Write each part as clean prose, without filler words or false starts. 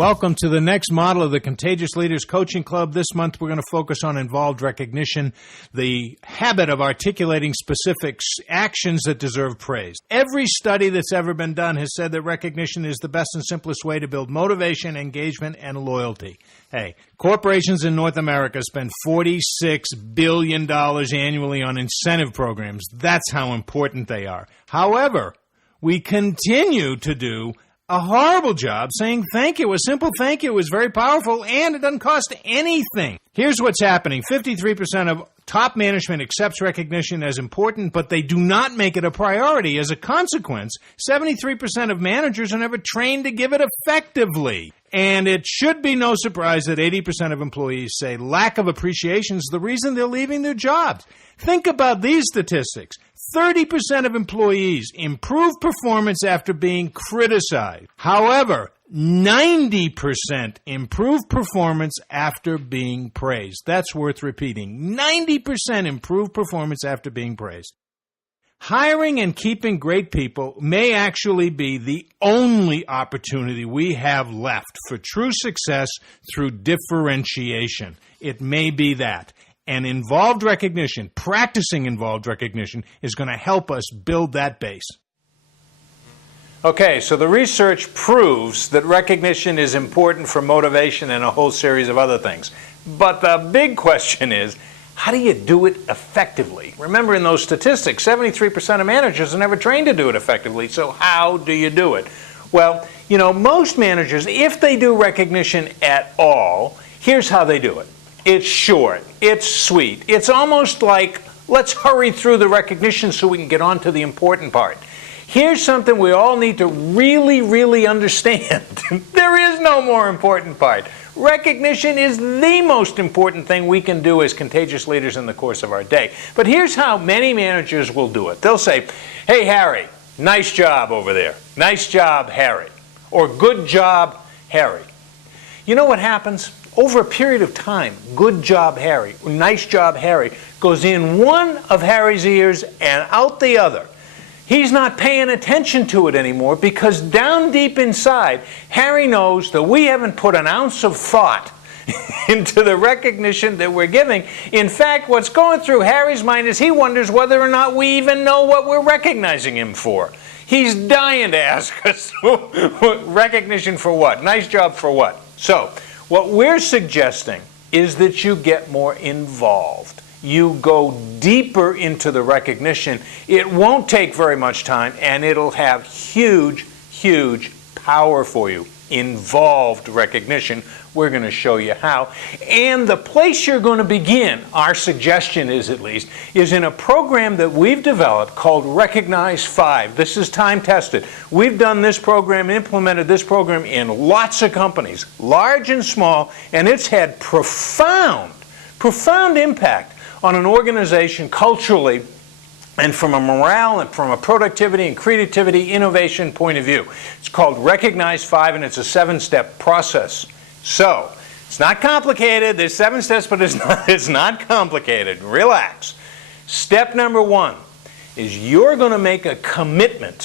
Welcome to the next model of the Contagious Leaders Coaching Club. This month we're going to focus on involved recognition, the habit of articulating specific actions that deserve praise. Every study that's ever been done has said that recognition is the best and simplest way to build motivation, engagement, and loyalty. Hey, corporations in North America spend $46 billion annually on incentive programs. That's how important they are. However, we continue to do a horrible job saying thank you. A simple thank you is very powerful, and it doesn't cost anything. Here's what's happening. 53% of top management accepts recognition as important, but they do not make it a priority. As a consequence, 73% of managers are never trained to give it effectively. And it should be no surprise that 80% of employees say lack of appreciation is the reason they're leaving their jobs. Think about these statistics. 30% of employees improve performance after being criticized. However, 90% improve performance after being praised. That's worth repeating. 90% improve performance after being praised. Hiring and keeping great people may actually be the only opportunity we have left for true success through differentiation. It may be that. And involved recognition, practicing involved recognition, is going to help us build that base. Okay, so the research proves that recognition is important for motivation and a whole series of other things. But the big question is, how do you do it effectively? Remember, in those statistics, 73% of managers are never trained to do it effectively. So how do you do it? Well, most managers, if they do recognition at all, here's how they do it. It's short. It's sweet. It's almost like, let's hurry through the recognition so we can get on to the important part. Here's something we all need to really, really understand. There is no more important part. Recognition is the most important thing we can do as contagious leaders in the course of our day. But here's how many managers will do it. They'll say, hey, Harry, nice job over there. Nice job, Harry. Or good job, Harry. You know what happens? Over a period of time, good job, Harry, nice job, Harry, goes in one of Harry's ears and out the other. He's not paying attention to it anymore because down deep inside, Harry knows that we haven't put an ounce of thought into the recognition that we're giving. In fact, what's going through Harry's mind is he wonders whether or not we even know what we're recognizing him for. He's dying to ask us, recognition for what? Nice job for what? So, what we're suggesting is that you get more involved. You go deeper into the recognition. It won't take very much time, and it'll have huge, huge power for you. Involved recognition. We're going to show you how. And the place you're going to begin, our suggestion is at least, is in a program that we've developed called Recognize 5. This is time-tested. We've done this program, implemented this program in lots of companies, large and small, and it's had profound impact on an organization culturally and from a morale and from a productivity and creativity innovation point of view. It's called Recognize 5, and it's a 7-step process. So, it's not complicated. There's 7 steps, but it's not complicated. Relax. Step number 1 is you're going to make a commitment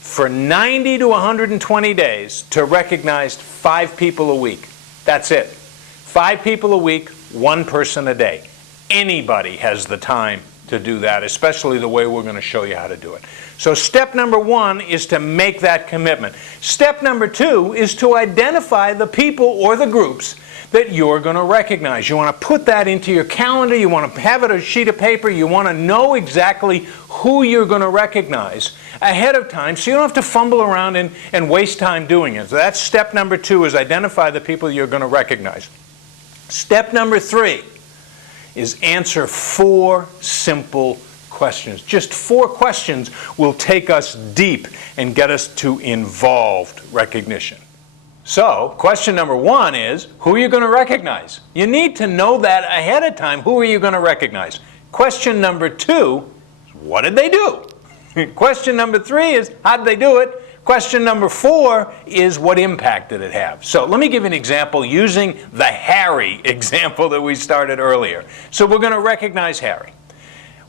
for 90 to 120 days to recognize 5 people a week. That's it. 5 people a week, 1 person a day. Anybody has the time to do that, especially the way we're going to show you how to do it. So step number 1 is to make that commitment. Step number 2 is to identify the people or the groups that you're going to recognize. You want to put that into your calendar. You want to have it on a sheet of paper. You want to know exactly who you're going to recognize ahead of time so you don't have to fumble around and waste time doing it. So that's step number 2, is identify the people you're going to recognize. Step number 3 is answer 4 simple questions. Just 4 questions will take us deep and get us to involved recognition. So, question number 1 is, who are you going to recognize? You need to know that ahead of time. Who are you going to recognize? Question number 2 is, what did they do? Question number 3 is, how did they do it? Question number 4 is, what impact did it have? So let me give you an example using the Harry example that we started earlier. So we're going to recognize Harry.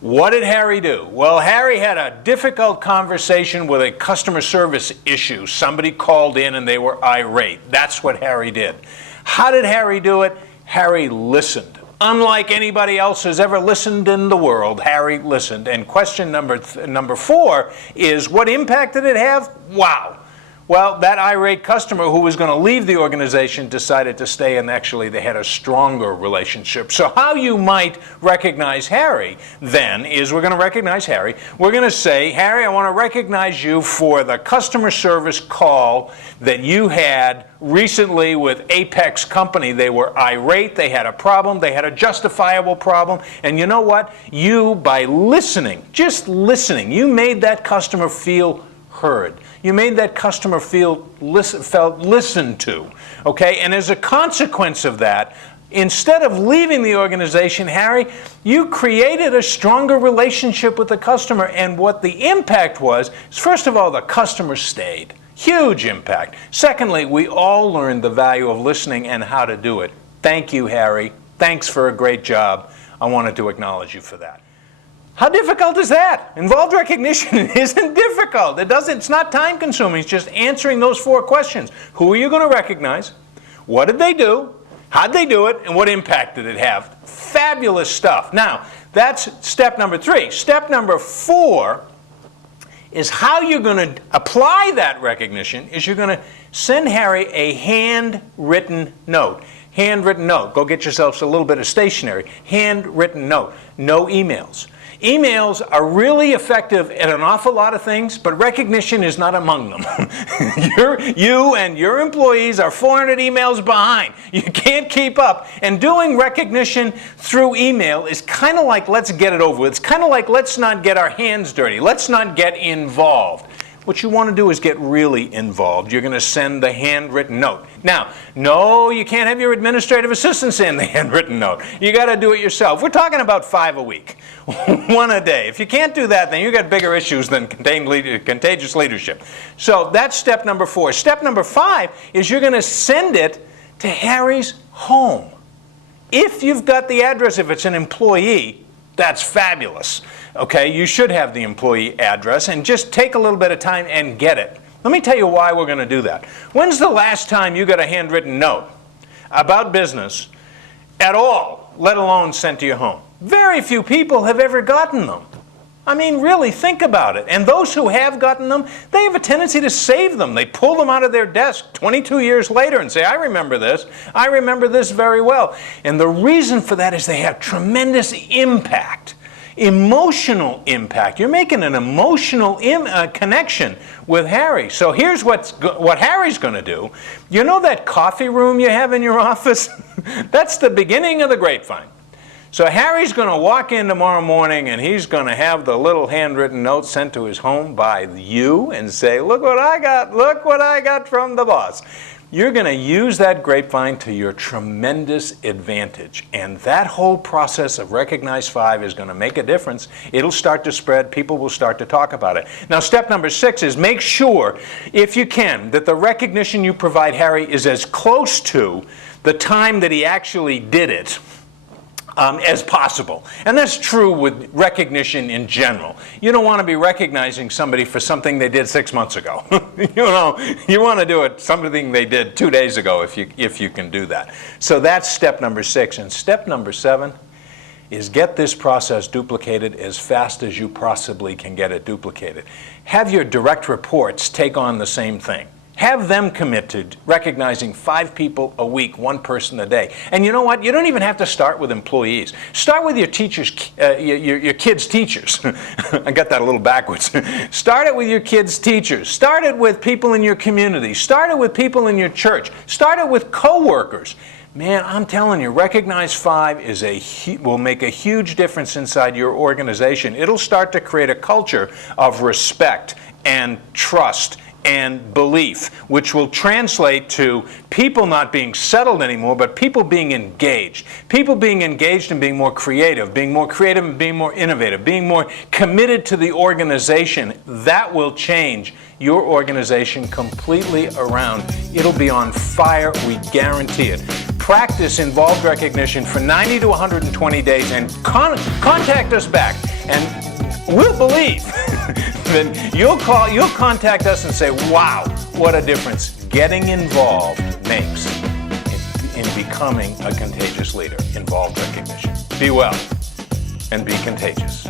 What did Harry do? Well, Harry had a difficult conversation with a customer service issue. Somebody called in and they were irate. That's what Harry did. How did Harry do it? Harry listened. Unlike anybody else who's ever listened in the world, Harry listened. And question number 4 is, what impact did it have? Wow. Well, that irate customer who was going to leave the organization decided to stay, and actually they had a stronger relationship. So how you might recognize Harry then is, we're going to recognize Harry. We're going to say, Harry, I want to recognize you for the customer service call that you had recently with Apex Company. They were irate, they had a problem, they had a justifiable problem, and you know what? You, by listening, just listening, you made that customer feel heard. You made that customer felt listened to, okay? And as a consequence of that, instead of leaving the organization, Harry, you created a stronger relationship with the customer. And what the impact was, is first of all, the customer stayed. Huge impact. Secondly, we all learned the value of listening and how to do it. Thank you, Harry. Thanks for a great job. I wanted to acknowledge you for that. How difficult is that? Involved recognition isn't difficult. It's not time consuming. It's just answering those 4 questions. Who are you going to recognize? What did they do? How'd they do it? And what impact did it have? Fabulous stuff. Now, that's step number 3. Step number 4 is how you're going to apply that recognition is you're going to send Harry a handwritten note. Handwritten note. Go get yourselves a little bit of stationery. Handwritten note. No emails. Emails are really effective at an awful lot of things, but recognition is not among them. You and your employees are 400 emails behind. You can't keep up. And doing recognition through email is kind of like, let's get it over with. It's kind of like, let's not get our hands dirty. Let's not get involved. What you want to do is get really involved. You're going to send the handwritten note. Now, no, you can't have your administrative assistant send the handwritten note. You got to do it yourself. We're talking about 5 a week, 1 a day. If you can't do that, then you've got bigger issues than contagious leadership. So that's step number 4. Step number 5 is you're going to send it to Harry's home. If you've got the address, if it's an employee, that's fabulous. Okay, you should have the employee address, and just take a little bit of time and get it. Let me tell you why we're going to do that. When's the last time you got a handwritten note about business at all, let alone sent to your home? Very few people have ever gotten them. I mean, really, think about it. And those who have gotten them, they have a tendency to save them. They pull them out of their desk 22 years later and say, I remember this. I remember this very well. And the reason for that is they have tremendous impact. Emotional impact. You're making an emotional connection with Harry. So here's what Harry's going to do. You know that coffee room you have in your office? That's the beginning of the grapevine. So Harry's going to walk in tomorrow morning and he's going to have the little handwritten note sent to his home by you and say, look what I got from the boss. You're going to use that grapevine to your tremendous advantage. And that whole process of Recognize 5 is going to make a difference. It'll start to spread. People will start to talk about it. Now, step number 6 is make sure, if you can, that the recognition you provide Harry is as close to the time that he actually did it as possible. And that's true with recognition in general. You don't want to be recognizing somebody for something they did 6 months ago. You want to do it something they did 2 days ago if you can do that. So that's step number 6. And step number 7 is get this process duplicated as fast as you possibly can get it duplicated. Have your direct reports take on the same thing. Have them commit to recognizing 5 people a week, 1 person a day. And you know what? You don't even have to start with employees. Start with your teachers, your kids' teachers. I got that a little backwards. Start it with your kids' teachers. Start it with people in your community. Start it with people in your church. Start it with coworkers. Man, I'm telling you, Recognize 5 will make a huge difference inside your organization. It'll start to create a culture of respect and trust and belief, which will translate to people not being settled anymore, but people being engaged. People being engaged and being more creative and being more innovative, being more committed to the organization. That will change your organization completely around. It'll be on fire, we guarantee it. Practice involved recognition for 90 to 120 days and contact us back. And we'll believe. Then you'll contact us and say, wow, what a difference getting involved makes in becoming a contagious leader. Involved recognition. Be well and be contagious.